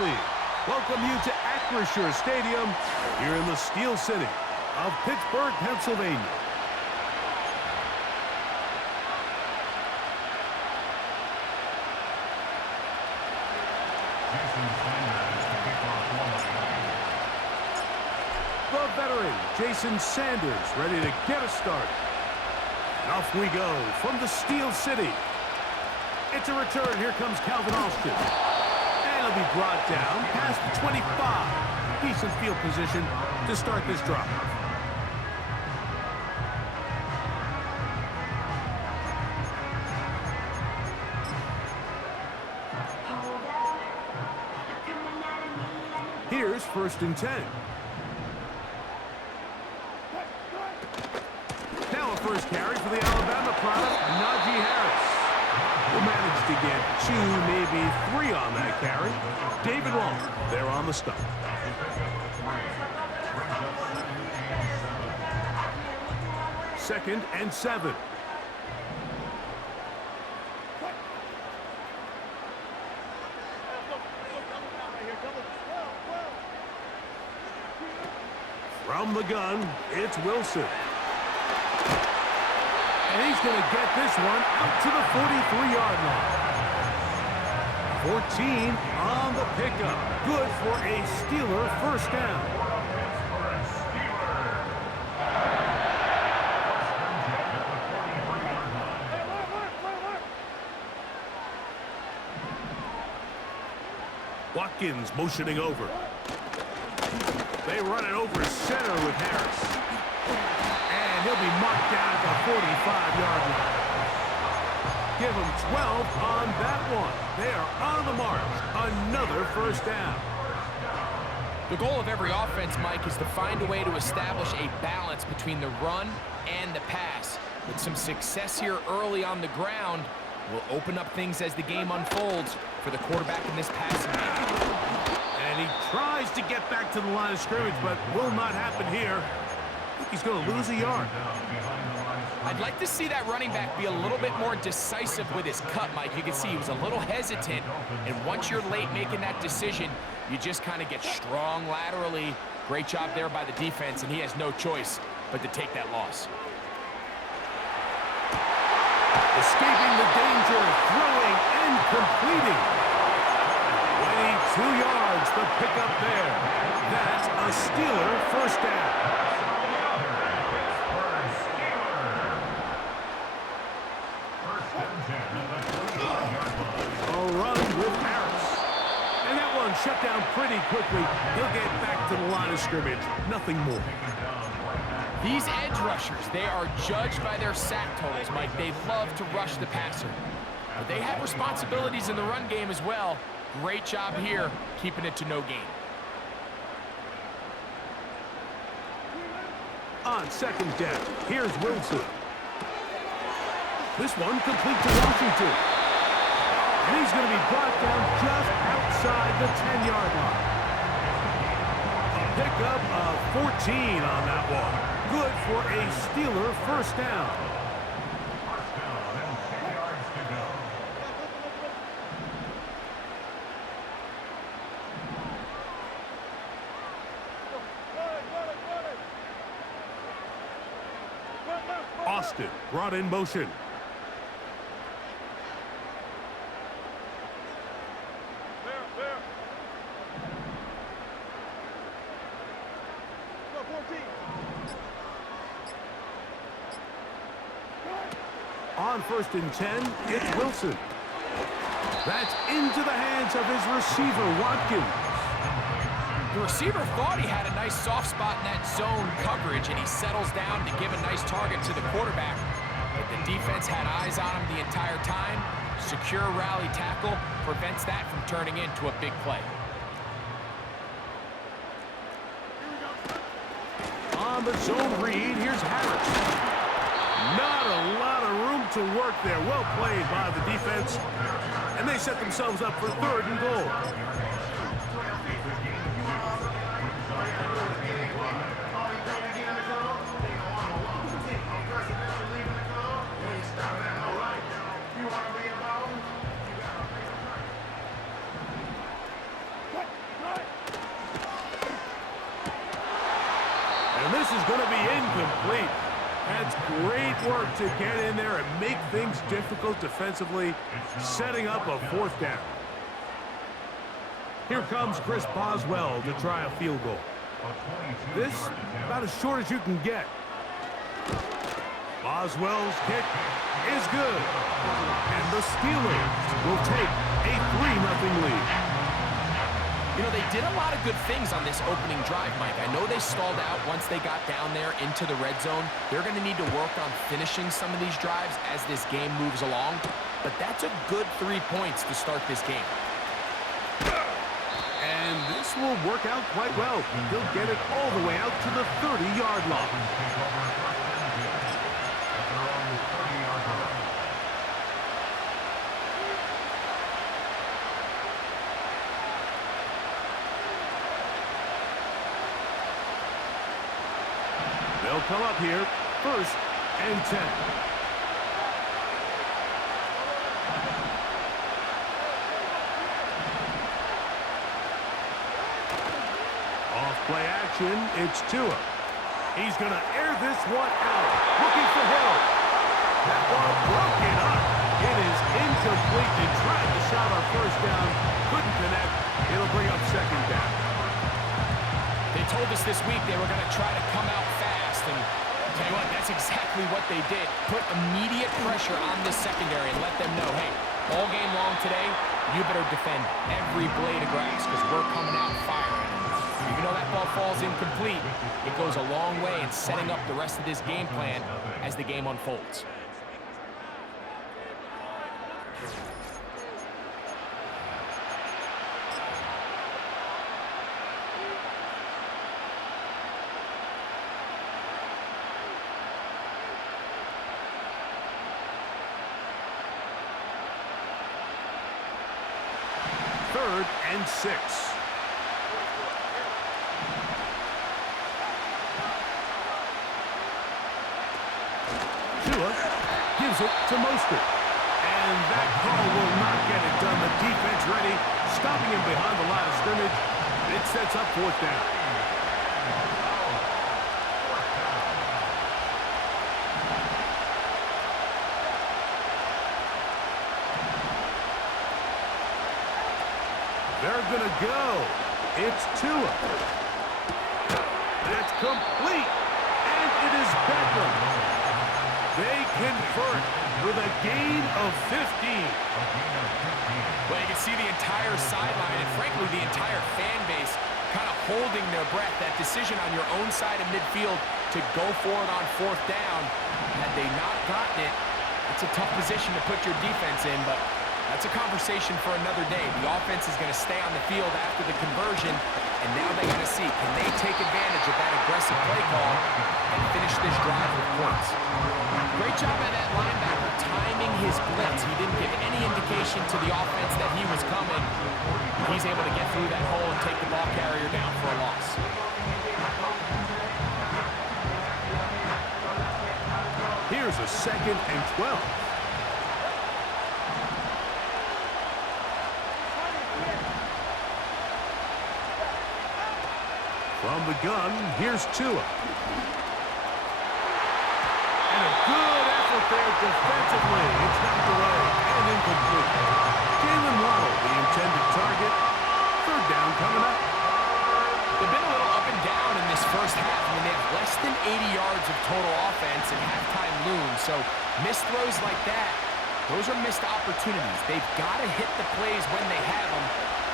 lead. Welcome you to Acrisure Stadium here in the Steel City of Pittsburgh, Pennsylvania. The veteran, Jason Sanders, ready to get us started. And off we go from the Steel City. It's a return. Here comes Calvin Austin. And he'll be brought down past the 25. Decent field position to start this drive. Here's 1st and 10. Now a first carry for the Alabama product, Najee Harris. Will manage to get 2, maybe 3 on that carry. David Long there on the stop. Second and 7. From the gun, it's Wilson. And he's going to get this one out to the 43-yard line. 14 on the pickup. Good for a Steeler first down. Watkins motioning over. They run it over center with Harris. And he'll be marked down at the 45-yard line. Give him 12 on that one. They are on the march. Another first down. The goal of every offense, Mike, is to find a way to establish a balance between the run and the pass. With some success here early on the ground, will open up things as the game unfolds for the quarterback in this passing game. And he tries to get back to the line of scrimmage, but will not happen here. He's going to lose a yard. I'd like to see that running back be a little bit more decisive with his cut, Mike. You can see he was a little hesitant, and once you're late making that decision, you just kind of get strong laterally. Great job there by the defense, and he has no choice but to take that loss. Escaping the danger, throwing and completing. 22 yards, the pickup there. That's a Steeler first down. A run with Harris. And that one shut down pretty quickly. He'll get back to the line of scrimmage. Nothing more. These edge rushers, they are judged by their sack totals, Mike. They love to rush the passer. But they have responsibilities in the run game as well. Great job here, keeping it to no gain. On second down, here's Wilson. This one complete to Washington. And he's going to be brought down just outside the 10-yard line. A pickup of 14 on that one. Good for a Steeler first down. Austin brought in motion. On 1st and 10, it's Wilson. That's into the hands of his receiver, Watkins. The receiver thought he had a nice soft spot in that zone coverage, and he settles down to give a nice target to the quarterback. But the defense had eyes on him the entire time. Secure rally tackle prevents that from turning into a big play. On the zone read, here's Harris. Not a lot of room to work there. Well played by the defense. And they set themselves up for 3rd and goal. is going to be incomplete. That's great work to get in there and make things difficult defensively, setting up a fourth down. Here comes Chris Boswell to try a field goal. This about as short as you can get. Boswell's kick is good. And the Steelers will take a 3-0 lead. You know, they did a lot of good things on this opening drive, Mike. I know they stalled out once they got down there into the red zone. They're going to need to work on finishing some of these drives as this game moves along. But that's a good 3 points to start this game. And this will work out quite well. He'll get it all the way out to the 30-yard line. They'll come up here, 1st and 10. Off play action, it's Tua. He's going to air this one out, looking for Hill. That ball broken up. It is incomplete. They tried the shot on 1st down, couldn't connect. It'll bring up 2nd down. They told us this week they were going to try to come out fast, and tell you what, that's exactly what they did. Put immediate pressure on this secondary and let them know, hey, all game long today, you better defend every blade of grass because we're coming out firing. Even though that ball falls incomplete, it goes a long way in setting up the rest of this game plan as the game unfolds. Third and 6. Tua gives it to Mostert. And that call will not get it done. The defense ready, stopping him behind the line of scrimmage. It sets up 4th down. They're going to go. It's Tua. That's complete. And it is Beckham. They convert with a gain of 15. Well, you can see the entire sideline and, frankly, the entire fan base kind of holding their breath. That decision on your own side of midfield to go for it on 4th down. Had they not gotten it, it's a tough position to put your defense in, but that's a conversation for another day. The offense is going to stay on the field after the conversion, and now they got to see, can they take advantage of that aggressive play call and finish this drive with points? Great job by that linebacker timing his blitz. He didn't give any indication to the offense that he was coming. He's able to get through that hole and take the ball carrier down for a loss. Here's a 2nd and 12. From the gun, here's Tua. And a good effort there defensively. It's knocked away and incomplete. Jalen Waddle, the intended target. 3rd down coming up. They've been a little up and down in this first half. I mean, they have less than 80 yards of total offense and halftime looms. So missed throws like that, those are missed opportunities. They've got to hit the plays when they have them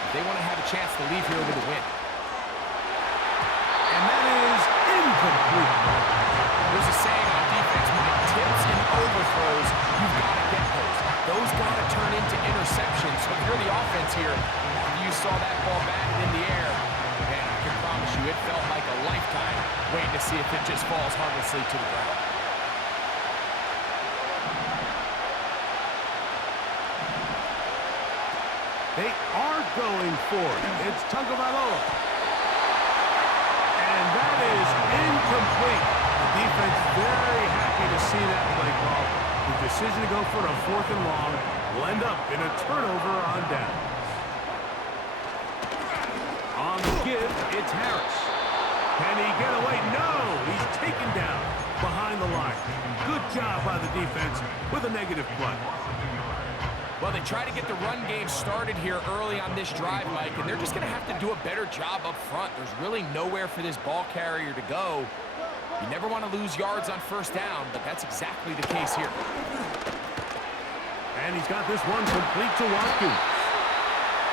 if they want to have a chance to leave here with a win. And that is incomplete. There's a saying on defense, when it tips and overthrows, you've got to get those. Those got to turn into interceptions. So if you're the offense here, you saw that ball batted in the air, man, I can promise you it felt like a lifetime waiting to see if it just falls harmlessly to the ground. They are going for it. It's Tagovailoa. And that is incomplete. The defense very happy to see that play call. The decision to go for a 4th and long will end up in a turnover on downs. On the give, it's Harris. Can he get away? No! He's taken down behind the line. Good job by the defense with a negative play. Well, they try to get the run game started here early on this drive, Mike, and they're just going to have to do a better job up front. There's really nowhere for this ball carrier to go. You never want to lose yards on first down, but that's exactly the case here. And he's got this one complete to Watkins.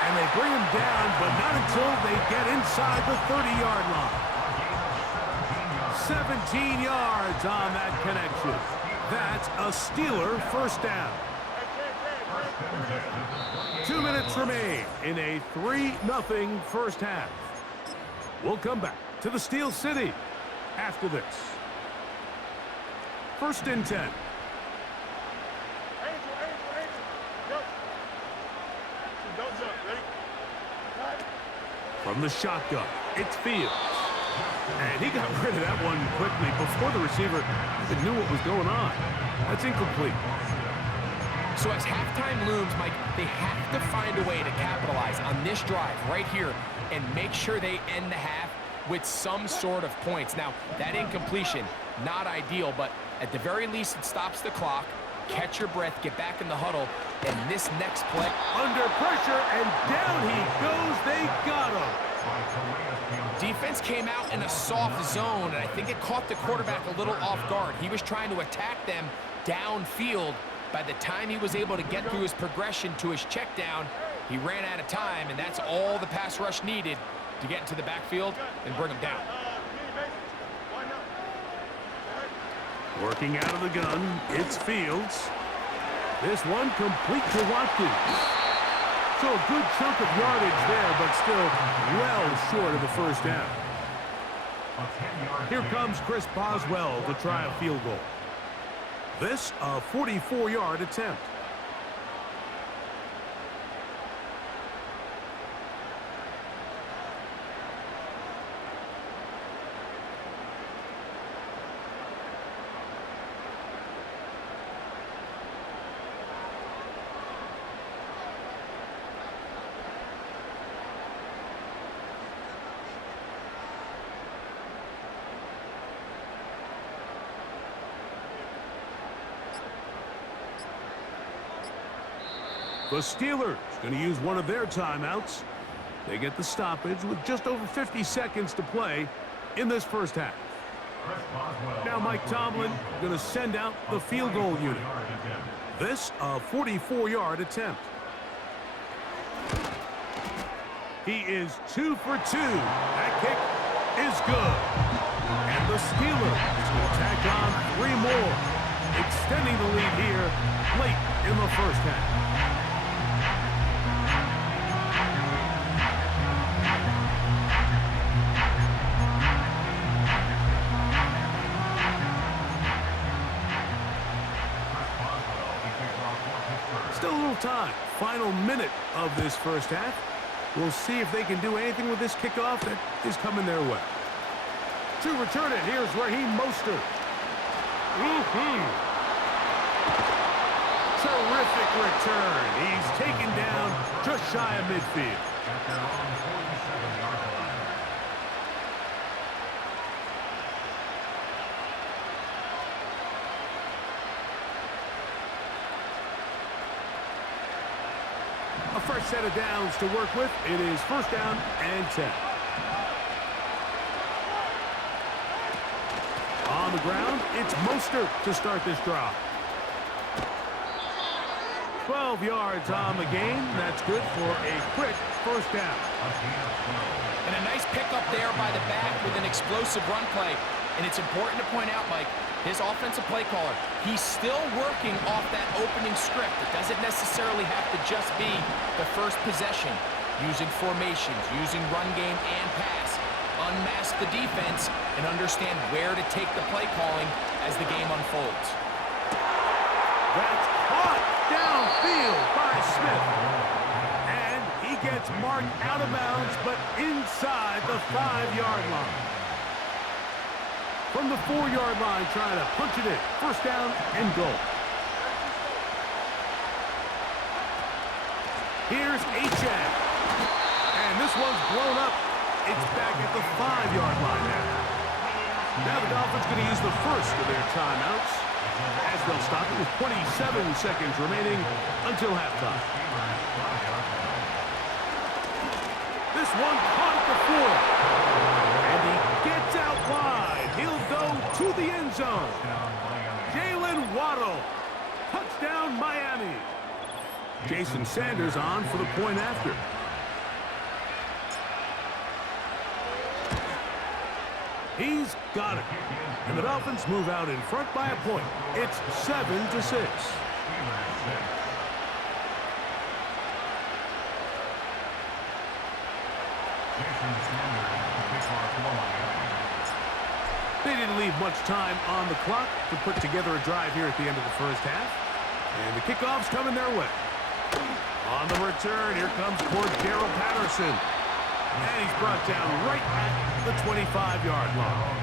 And they bring him down, but not until they get inside the 30-yard line. 17 yards on that connection. That's a Steeler first down. 2 minutes remain in a 3-0 first half. We'll come back to the Steel City after this. First and 10. From the shotgun, it's Fields. And he got rid of that one quickly before the receiver even knew what was going on. That's incomplete. So as halftime looms, Mike, they have to find a way to capitalize on this drive right here and make sure they end the half with some sort of points. Now, that incompletion, not ideal, but at the very least, it stops the clock. Catch your breath, get back in the huddle, and this next play. Under pressure, and down he goes. They got him. Defense came out in a soft zone, and I think it caught the quarterback a little off guard. He was trying to attack them downfield. By the time he was able to get through his progression to his check down, he ran out of time, and that's all the pass rush needed to get into the backfield and bring him down. Working out of the gun, it's Fields. This one complete to Watkins. So a good chunk of yardage there, but still well short of the first down. Here comes Chris Boswell to try a field goal. This, a 44-yard attempt. The Steelers going to use one of their timeouts. They get the stoppage with just over 50 seconds to play in this first half. Now Mike Tomlin going to send out the field goal unit. This, a 44-yard attempt. He is 2 for 2. That kick is good. And the Steelers will tack on 3 more, extending the lead here late in the first half. Still a little time. Final minute of this first half. We'll see if they can do anything with this kickoff that is coming their way. To return it, here's Raheem Mostert. Terrific return. He's taken down just shy of midfield. A fresh set of downs to work with. It is first down and 10. On the ground, it's Mostert to start this drive. 12 yards on the game. That's good for a quick first down. And a nice pickup there by the back with an explosive run play. And it's important to point out, Mike, his offensive play caller, he's still working off that opening script. It doesn't necessarily have to just be the first possession. Using formations, using run game and pass. Unmask the defense and understand where to take the play calling as the game unfolds. That's caught downfield by Smith. And he gets marked out of bounds, but inside the 5-yard line. From the 4-yard line, trying to punch it in. First down and goal. Here's Achane. And this one's blown up It's back at the 5-yard line now. Now the Dolphins going to use the first of their timeouts, as they'll stop it with 27 seconds remaining until halftime. This one caught at the 4. And he gets out wide. He'll go to the end zone. Jalen Waddle. Touchdown, Miami. Jason Sanders on for the point after. He's got it. And the Dolphins move out in front by a point. It's 7-6. They didn't leave much time on the clock to put together a drive here at the end of the first half. And the kickoff's coming their way. On the return, here comes Cordero Patterson. And he's brought down right at the 25-yard line.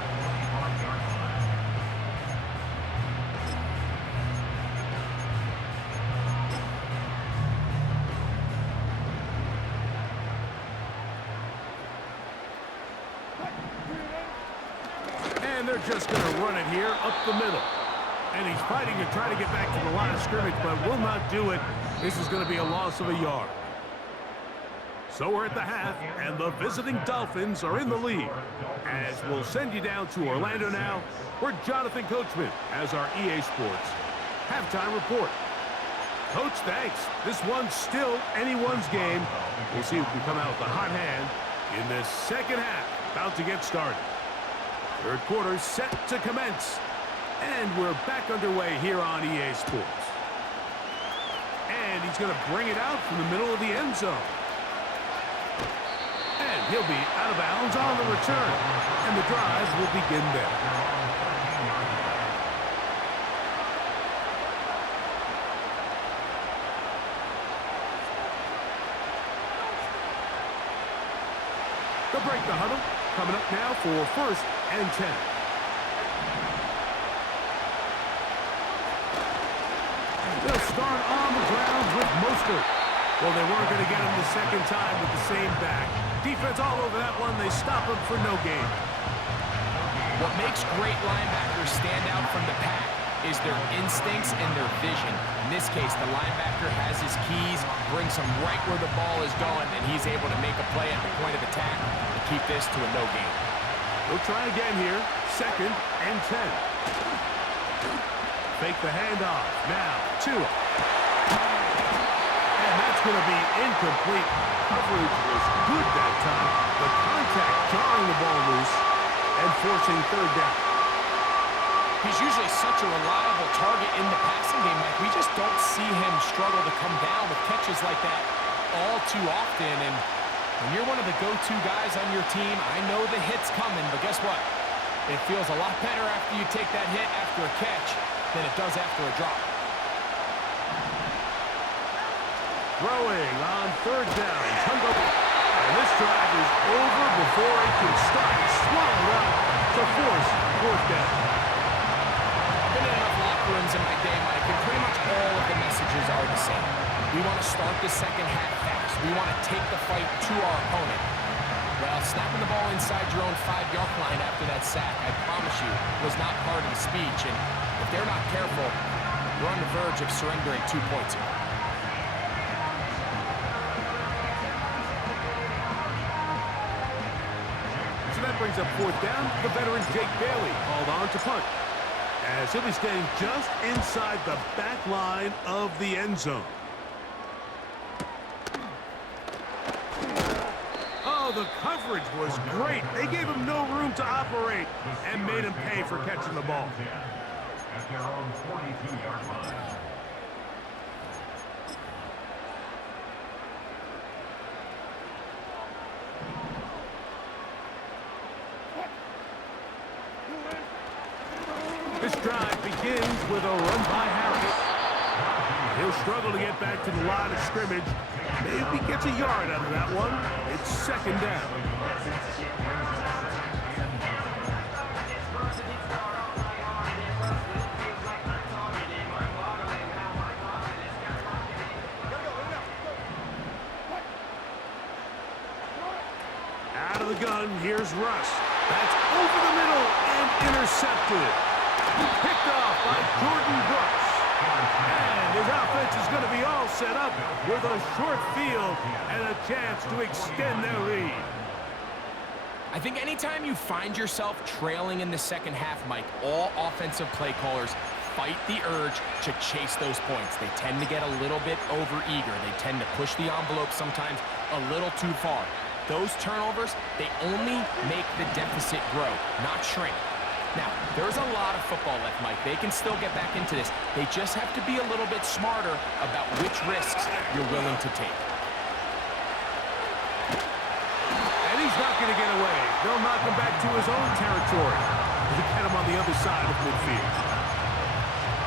And they're just going to run it here up the middle. And he's fighting to try to get back to the line of scrimmage, but will not do it. This is going to be a loss of a yard. So we're at the half, and the visiting Dolphins are in the lead. As we'll send you down to Orlando now, where Jonathan Coachman has our EA Sports halftime report. Coach, thanks. This one's still anyone's game. We'll see who can come out with a hot hand in this second half. About to get started. Third quarter set to commence. And we're back underway here on EA Sports. And he's going to bring it out from the middle of the end zone. And he'll be out of bounds on the return. And the drive will begin there. They'll break the huddle. Coming up now for 1st and 10. They'll start on the ground with Mostert. Well, they weren't going to get him the second time with the same back. Defense all over that one. They stop him for no gain. What makes great linebackers stand out from the pack is their instincts and their vision. In this case, the linebacker has his keys, brings him right where the ball is going, and he's able to make a play at the point of attack and keep this to a no gain. We'll try again here. 2nd and 10. Fake the handoff. Now, Tua. And that's going to be incomplete. Coverage was good that time. The contact jarring the ball loose and forcing 3rd down. He's usually such a reliable target in the passing game, Mike. We just don't see him struggle to come down with catches like that all too often. And when you're one of the go-to guys on your team, I know the hit's coming, but guess what? It feels a lot better after you take that hit after a catch than it does after a drop. Throwing on 3rd down. And this drive is over before it can start. Swallowed up to force 4th down. I've been in enough locker rooms in my day, Mike, and pretty much all of the messages are the same. We want to start the second half fast. We want to take the fight to our opponent. Well, snapping the ball inside your own 5-yard line after that sack, I promise you, was not part of the speech. And if they're not careful, we're on the verge of surrendering 2 points here. So that brings up 4th down. The veteran Jake Bailey called on to punt, as he'll be standing just inside the back line of the end zone. Oh, the coverage was great. They gave him no room to operate and made him pay for catching the ball. At their own 42-yard line. This drive begins with a run by Harris. He'll struggle to get back to the line of scrimmage. Maybe gets a yard out of that one. It's 2nd down. Out of the gun, here's Russ. That's over the middle and intercepted. Picked off by Jordan Brooks. And his offense is going to be all set up with a short field and a chance to extend their lead. I think anytime you find yourself trailing in the second half, Mike, all offensive play callers fight the urge to chase those points. They tend to get a little bit overeager. They tend to push the envelope sometimes a little too far. Those turnovers, they only make the deficit grow, not shrink. Now, there's a lot of football left, Mike. They can still get back into this. They just have to be a little bit smarter about which risks you're willing to take. And he's not going to get away. They'll knock him back to his own territory. They get him on the other side of midfield.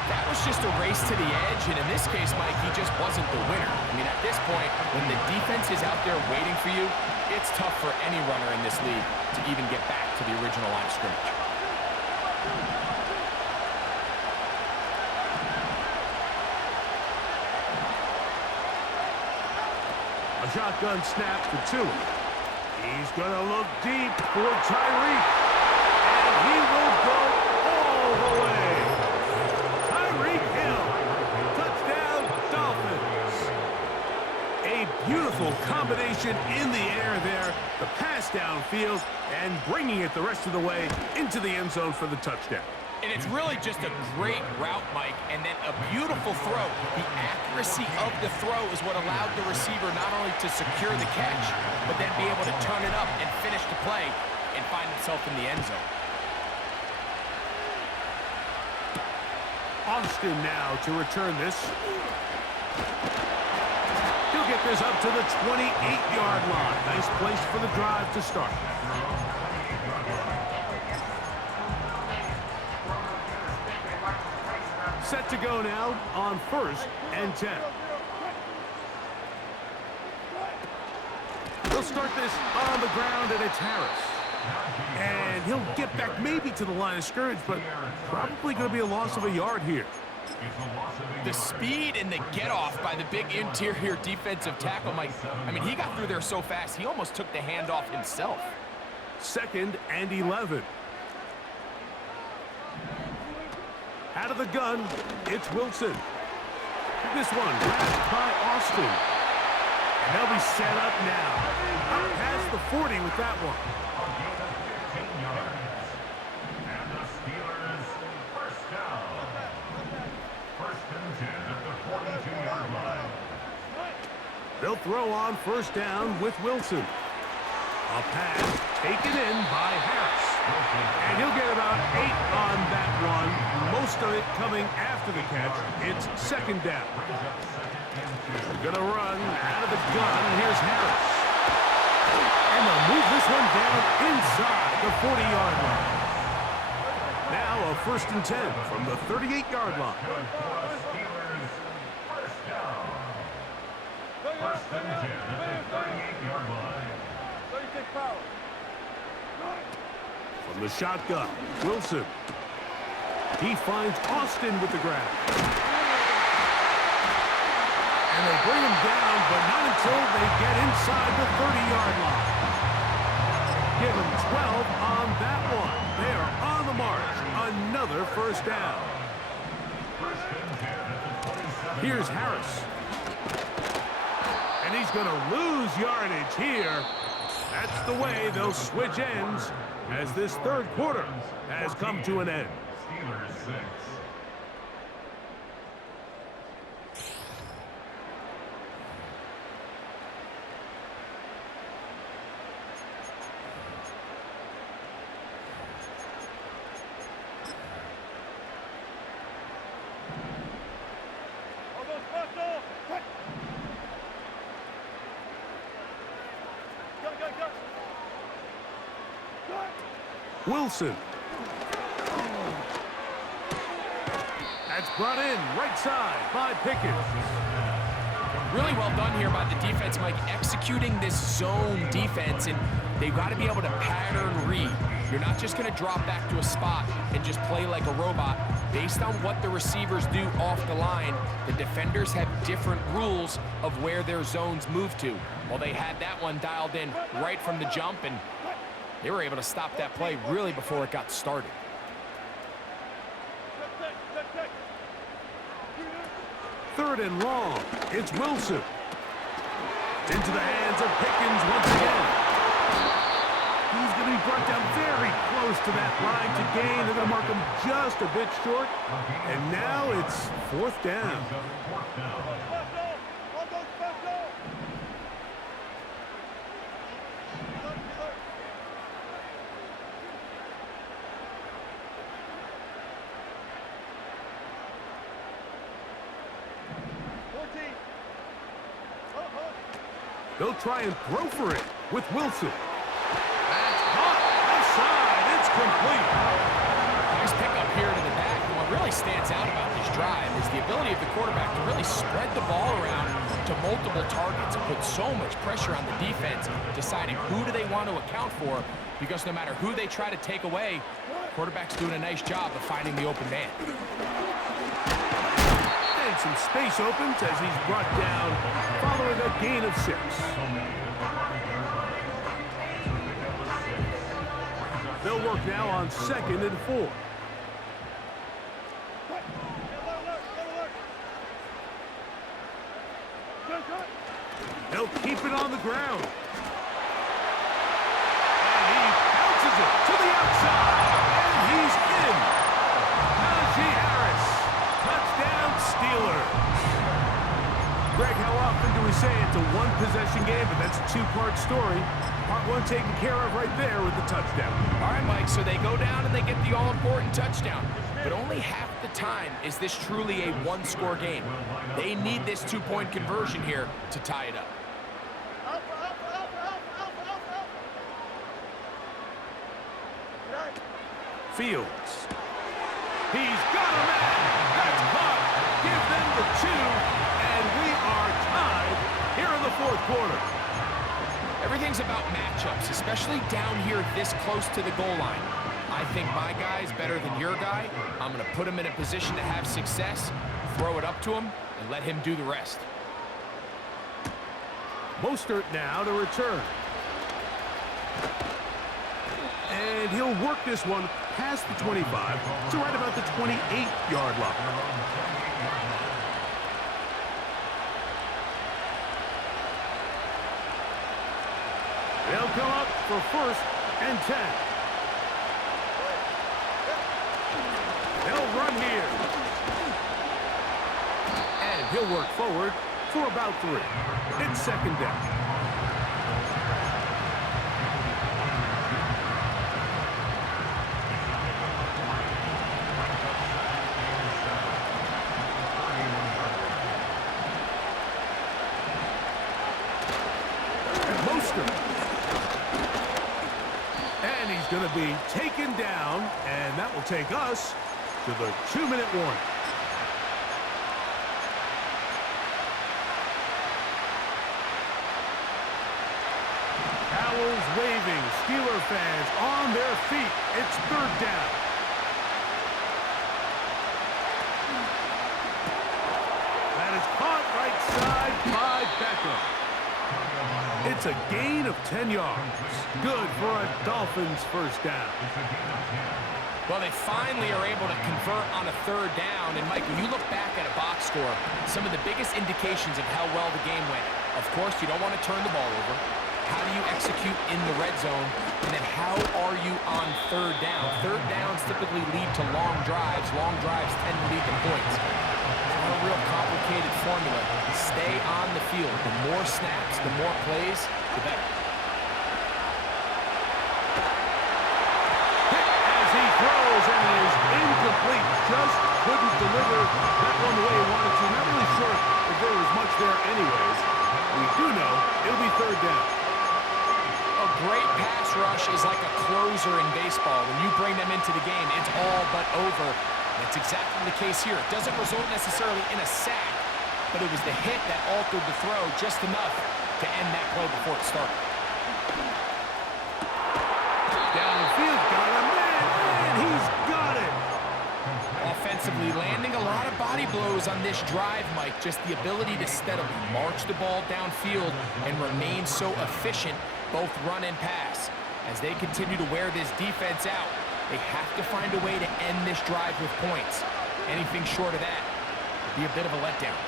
That was just a race to the edge, and in this case, Mike, he just wasn't the winner. I mean, at this point, when the defense is out there waiting for you, it's tough for any runner in this league to even get back to the original line of scrimmage. A shotgun snap to two. He's going to look deep for Tyreek. And he will go all the way. Tyreek Hill. Touchdown, Dolphins. A beautiful combination in the air there. The pass downfield and bringing it the rest of the way into the end zone for the touchdown. And it's really just a great route, Mike, and then a beautiful throw. The accuracy of the throw is what allowed the receiver not only to secure the catch, but then be able to turn it up and finish the play and find himself in the end zone. Austin now to return this. He'll get this up to the 28-yard line. Nice place for the drive to start. Set to go now on 1st and 10. He'll start this on the ground, and it's Harris. And he'll get back maybe to the line of scrimmage, but probably going to be a loss of a yard here. The speed and the get-off by the big interior defensive tackle, Mike. I mean, he got through there so fast, he almost took the handoff himself. 2nd and 11. Out of the gun, it's Wilson. This one grabbed by Austin. And they'll be set up now. Up past the 40 with that one. And the Steelers first down. 1st and 10 at the 42-yard line. They'll throw on 1st down with Wilson. A pass taken in by Harris. And he'll get about 8 on that one. Most of it coming after the catch. It's 2nd down. They're going to run out of the gun. Here's Harris. And they'll move this one down inside the 40-yard line. Now a 1st and 10 from the 38-yard line. First and 10 at the 38-yard line. From the shotgun, Wilson. He finds Austin with the grab. And they bring him down, but not until they get inside the 30-yard line. Give him 12 on that one. They are on the march. Another 1st down. Here's Harris. And he's going to lose yardage here. That's the way they'll switch ends as this 3rd quarter has come to an end. Steelers 6. Wilson. That's brought in right side by Pickens. Really well done here by the defense, Mike, executing this zone defense, and they've got to be able to pattern read. You're not just going to drop back to a spot and just play like a robot. Based on what the receivers do off the line, the defenders have different rules of where their zones move to. Well, they had that one dialed in right from the jump, and they were able to stop that play really before it got started. Third and long. It's Wilson. Into the hands of Pickens once again. He's going to be brought down very close to that line to gain. They're going to mark him just a bit short. And now it's fourth down. They'll try and throw for it with Wilson. That's caught. Offside. It's complete. Nice pickup here to the back. And what really stands out about this drive is the ability of the quarterback to really spread the ball around to multiple targets and put so much pressure on the defense, deciding who do they want to account for, because no matter who they try to take away, the quarterback's doing a nice job of finding the open man. And some space opens as he's brought down following a gain of 6. They'll work now on 2nd and 4. They'll keep it on the ground. And he bounces it to the outside. And he's in. Najee Harris. Touchdown, Steelers. Greg, how often do we say it's a one-possession game, but that's a two-part story? Part one taken care of right there with the touchdown. All right, Mike, so they go down and they get the all-important touchdown. But only half the time is this truly a one-score game. They need this two-point conversion here to tie it up. Fields. He's got a man. That's caught. Give them the 2, and we are tied here in the fourth quarter. Everything's about matchups, especially down here this close to the goal line. I think my guy's better than your guy. I'm going to put him in a position to have success, throw it up to him, and let him do the rest. Mostert now to return. And he'll work this one past the 25 to right about the 28-yard line. They'll come up for 1st and 10. They'll run here. And he'll work forward for about 3. It's 2nd down. And he's going to be taken down, and that will take us to the 2-minute warning. Towels waving, Steeler fans on their feet. It's 3rd down. That is caught right side by Beckham. It's a gain of 10 yards. Good for a Dolphins 1st down. Well, they finally are able to convert on a 3rd down. And, Mike, when you look back at a box score, some of the biggest indications of how well the game went, of course, you don't want to turn the ball over. How do you execute in the red zone? And then how are you on 3rd down? 3rd downs typically lead to long drives. Long drives tend to lead to points. Not a real complicated formula. Stay on the field. The more snaps, the more plays, the better. Hit as he throws, and it is incomplete. Just couldn't deliver that one the way he wanted to. Not really sure if there was much there anyways. We do know it'll be 3rd down. A great pass rush is like a closer in baseball. When you bring them into the game, it's all but over. That's exactly the case here. It doesn't result necessarily in a sack, but it was the hit that altered the throw just enough to end that play before it started. Downfield, got him, and he's got it. Offensively, landing a lot of body blows on this drive, Mike. Just the ability to steadily march the ball downfield and remain so efficient, both run and pass. As they continue to wear this defense out, they have to find a way to end this drive with points. Anything short of that would be a bit of a letdown.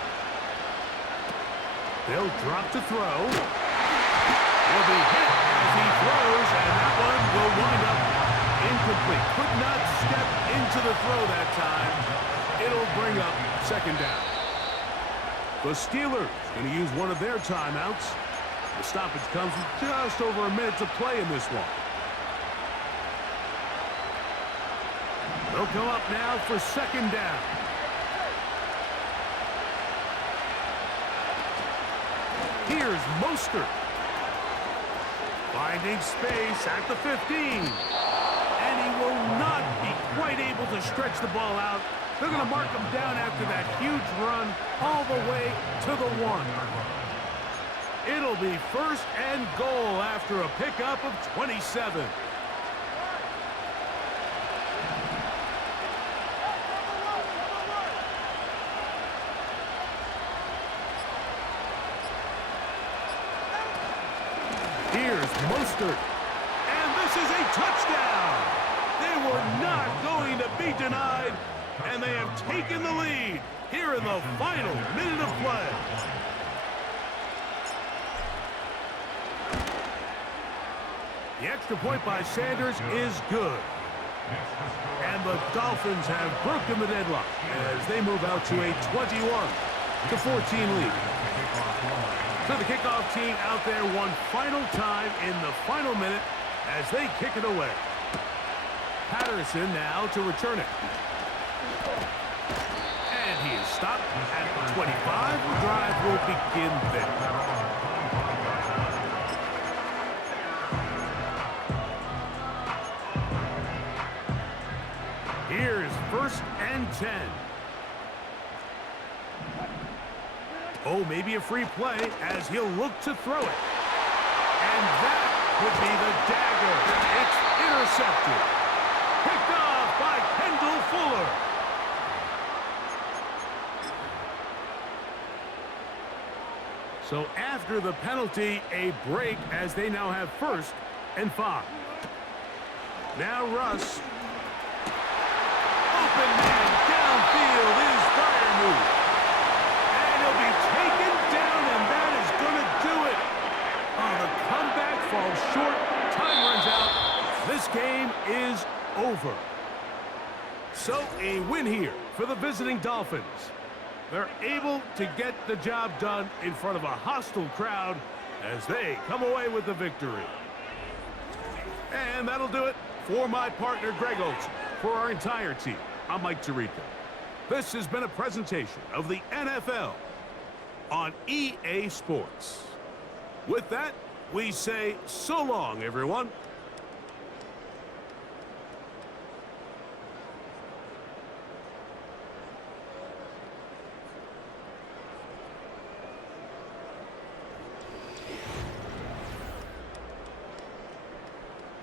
They'll drop to throw. Will be hit as he throws, and that one will wind up incomplete. Could not step into the throw that time. It'll bring up second down. The Steelers going to use one of their timeouts. The stoppage comes with just over a minute to play in this one. They'll come up now for second down. Here's Mostert. Finding space at the 15. And he will not be quite able to stretch the ball out. They're going to mark him down after that huge run all the way to the 1. It'll be first and goal after a pickup of 27. Here's Mostert. And this is a touchdown. They were not going to be denied, and they have taken the lead here in the final minute of play. The extra point by Sanders is good. And the Dolphins have broken the deadlock as they move out to a 21-14 lead. So the kickoff team out there one final time in the final minute as they kick it away. Patterson now to return it. And he is stopped at the 25. The drive will begin there. Here's first and 10. Oh, maybe a free play as he'll look to throw it. And that would be the dagger. It's intercepted. Picked off by Kendall Fuller. So after the penalty, a break as they now have first and 5. Now Russ. Open man downfield is Freiermuth. And he'll be taken down, and that is going to do it. Oh, the comeback falls short. Time runs out. This game is over. So a win here for the visiting Dolphins. They're able to get the job done in front of a hostile crowd as they come away with the victory. And that'll do it for my partner, Greg Olson. For our entire team, I'm Mike Tirico. This has been a presentation of the NFL on EA Sports. With that, we say so long, everyone.